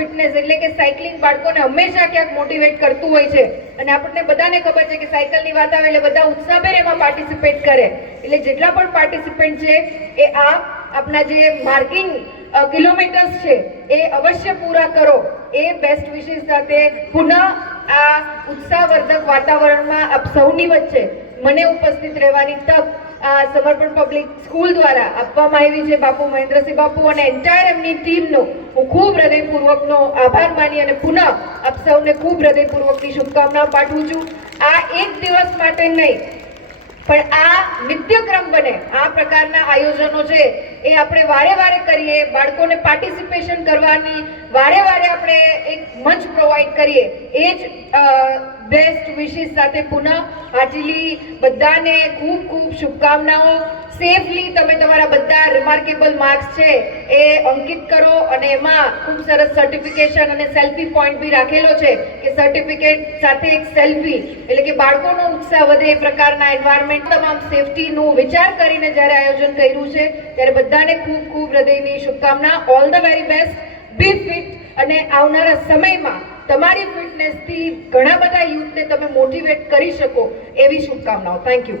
Fitness એટલે કે cycling બાળકોને હંમેશા ક્યાંક મોટિવેટ કરતું હોય છે અને આપણને બધાને ખબર છે કે સાયકલની વાત આવે એટલે બધા ઉત્સાહભેર એમાં પાર્ટિસિપેટ કરે. એટલે જેટલા પણ પાર્ટિસિપન્ટ છે એ આપના જે માર્કિંગ કિલોમીટર્સ છે એ અવશ્ય પૂરા કરો. એ બેસ્ટ વિશેસ સાથે પુનઃ આ ઉત્સાહવર્ધક વાતાવરણમાં આપ સૌની વચ્ચે મને ઉપસ્થિત રહેવાની તક આ સમર્પણ પબ્લિક સ્કૂલ દ્વારા આપવામાં આવી છે. બાપુ મહેન્દ્રસિંહ બાપુ અને એન્ટાયર એમની ટીમનો હું ખૂબ હૃદયપૂર્વકનો આભાર માની અને પુનઃ આપ સૌને ખૂબ હૃદયપૂર્વકની શુભકામનાઓ પાઠવું છું. આ એક દિવસ માટે નહીં પણ આ નિત્યક્રમ બને, આ પ્રકારના આયોજનો છે એ આપણે વારે વારે કરીએ, બાળકોને પાર્ટિસિપેશન કરવાની વારે વારે આપણે એક મંચ પ્રોવાઈડ કરીએ. એ જ બેસ્ટ વિશેસ સાથે પુનઃ હાર્ટલી બધાને ખૂબ ખૂબ શુભકામનાઓ. સેફલી તમે તમારા બધા રિમાર્કેબલ માર્ક્સ છે એ અંકિત કરો અને એમાં ખૂબ સરસ સર્ટિફિકેશન અને સેલ્ફી પોઈન્ટ બી રાખેલો છે કે સર્ટિફિકેટ સાથે એક સેલ્ફી એટલે કે બાળકોનો ઉત્સાહ વધે એ પ્રકારના એન્વાયરમેન્ટ તમામ સેફટીનું વિચાર કરીને જ્યારે આયોજન કર્યું છે ત્યારે બધાને ખૂબ ખૂબ હૃદયની શુભકામના. All the very best. Be fit અને આવનારા સમયમાં તમારી ફિટનેસથી ઘણા બધા યુથને તમે મોટિવેટ કરી શકો એવી શુભકામનાઓ. Thank you.